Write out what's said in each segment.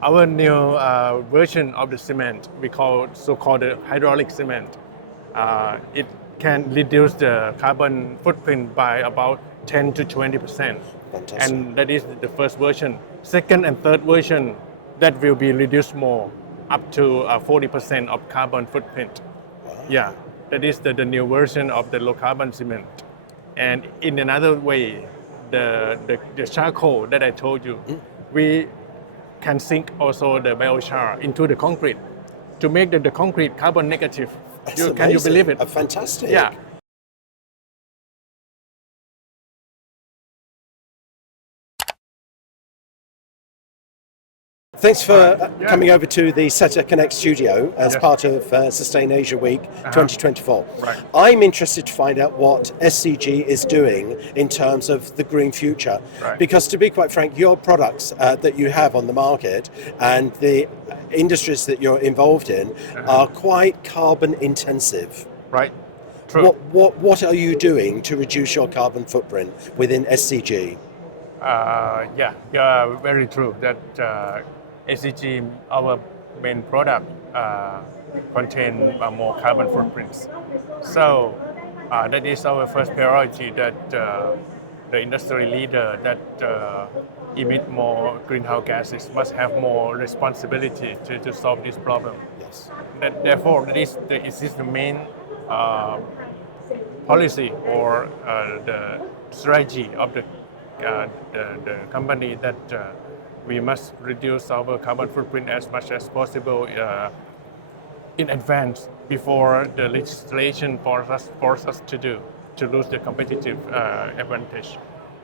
Our new version of the cement, we call so-called the hydraulic cement. It can reduce the carbon footprint by about 10 to 20%. Fantastic. And that is the first version. Second and third version, that will be reduced more, up to 40% of carbon footprint. Wow. Yeah, that is the new version of the low carbon cement. And in another way, the charcoal that I told you, we can sink also the biochar into the concrete to make the concrete carbon negative. Can you believe it? Fantastic. Yeah. Thanks for coming over to the SETA Connect studio as Yes. part of Sustain Asia Week 2024. Right. I'm interested to find out what SCG is doing in terms of the green future. Right. Because to be quite frank, your products that you have on the market and the industries that you're involved in are quite carbon intensive. Right. True. What are you doing to reduce your carbon footprint within SCG? Yeah, very true. That SCG, our main product, contain more carbon footprints. So that is our first priority. That the industry leader that emit more greenhouse gases must have more responsibility to solve this problem. Yes. Therefore, this is the main policy or the strategy of the company that we must reduce our carbon footprint as much as possible in advance before the legislation force us to lose the competitive advantage.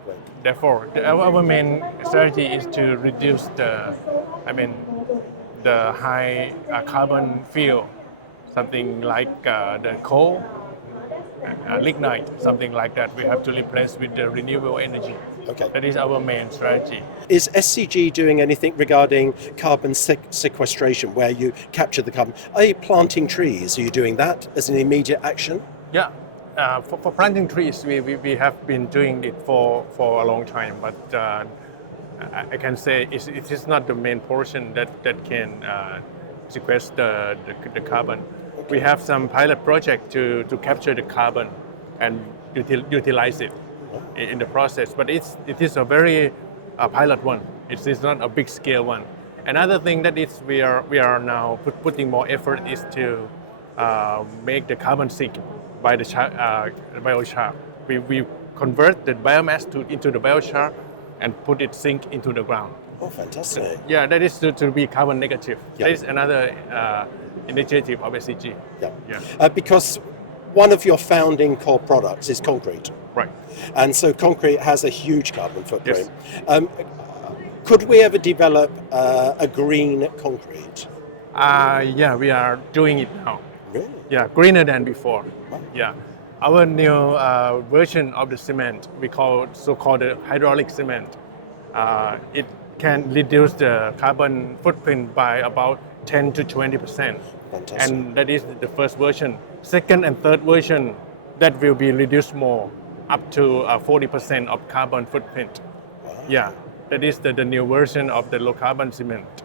Right. Therefore, our main strategy is to reduce the high carbon fuel, something like the coal, lignite, something like that. We have to replace with the renewable energy. Okay. That is our main strategy. Is SCG doing anything regarding carbon sequestration where you capture the carbon? Are you planting trees? Are you doing that as an immediate action? Yeah, for planting trees, we have been doing it for a long time, but I can say it is not the main portion that can sequester the carbon. Okay. We have some pilot project to capture the carbon and utilize it in the process, but it is a very pilot one. It is not a big scale one. Another thing that we are now putting more effort is to make the carbon sink by the biochar. We convert the biomass into the biochar and put it sink into the ground. Oh, fantastic. Yeah, that is to be carbon negative. Yeah. That is another initiative of SCG. Yeah. Because one of your founding core products is concrete. Right. And so concrete has a huge carbon footprint. Yes. Could we ever develop a green concrete? Yeah, we are doing it now. Really? Yeah, greener than before. Wow. Yeah. Our new version of the cement, we call so-called the hydraulic cement. It can reduce the carbon footprint by about 10 to 20%. Fantastic. And that is the first version. Second and third version, that will be reduced more, up to 40% of carbon footprint. Wow. Yeah, that is the new version of the low carbon cement.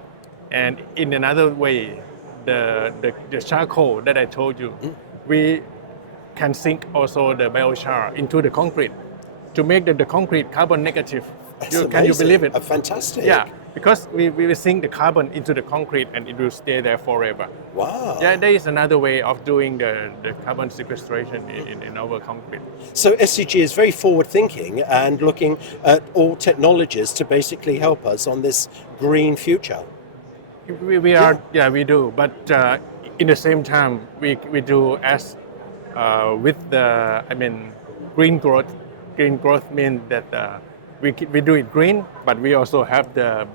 And in another way, the charcoal that I told you, we can sink also the biochar into the concrete to make the concrete carbon negative. Can you believe it? Fantastic. Yeah, because we will sink the carbon into the concrete and it will stay there forever. Wow. Yeah, there is another way of doing the carbon sequestration in our concrete. So SCG is very forward thinking and looking at all technologies to basically help us on this green future. We are, yeah, we do, but in the same time, we do as with the, green growth. Green growth means that we do it green, but we also have the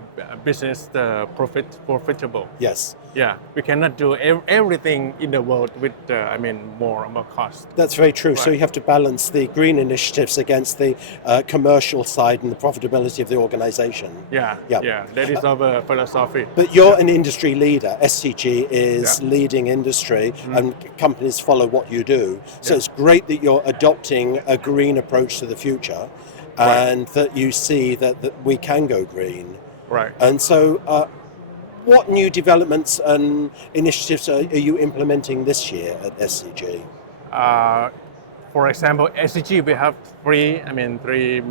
business profitable. Yes. Yeah, we cannot do everything in the world with more cost. That's very true. Right. So you have to balance the green initiatives against the commercial side and the profitability of the organization. Yeah, Yeah. yeah, that is our philosophy. But you're an industry leader. SCG is leading industry and companies follow what you do. So it's great that you're adopting a green approach to the future and that you see that we can go green. Right. And so what new developments and initiatives are you implementing this year at SCG? For example, SCG, we have three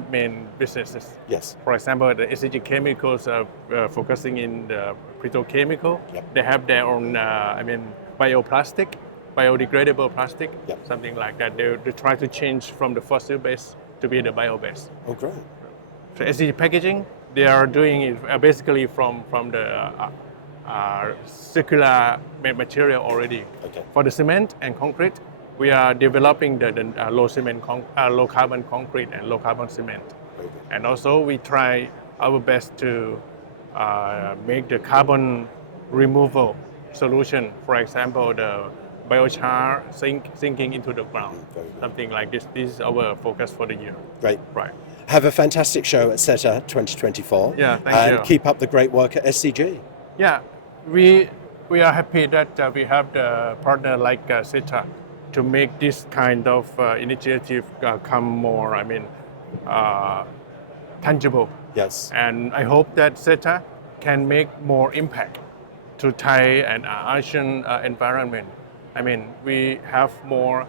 main businesses. Yes. For example, the SCG Chemicals are focusing in the petrochemical. Yep. They have their own, bioplastic, biodegradable plastic, Yep. something like that. They try to change from the fossil base to be the bio base. Oh, great. So SCG Packaging, they are doing it basically from the circular material already. Okay. For the cement and concrete, we are developing the low carbon concrete and low carbon cement. Okay. And also we try our best to make the carbon removal solution. For example, the biochar sinking into the ground, Very good. something like this. This is our focus for the year. Great. Right. Have a fantastic show at SETA 2024. Yeah, thank and you. keep up the great work at SCG. Yeah, we are happy that we have the partner like SETA to make this kind of initiative come more, tangible. Yes. And I hope that SETA can make more impact to Thai and Asian environment. We have more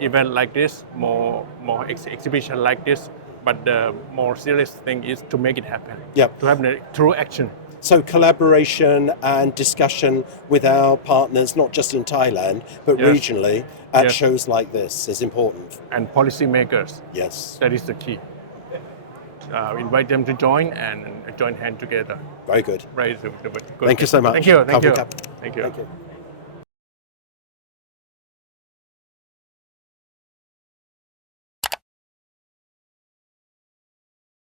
event like this, more exhibition like this, but the more serious thing is to make it happen. Yep. To have the true action. So collaboration and discussion with our partners, not just in Thailand, but Yes. regionally, at Yes. shows like this is important. And policymakers, Yes. that is the key. Invite them to join and join hands together. Very good. Right. Good. Thank you so much. Thank you. Khop khun krap. Thank you. Thank you.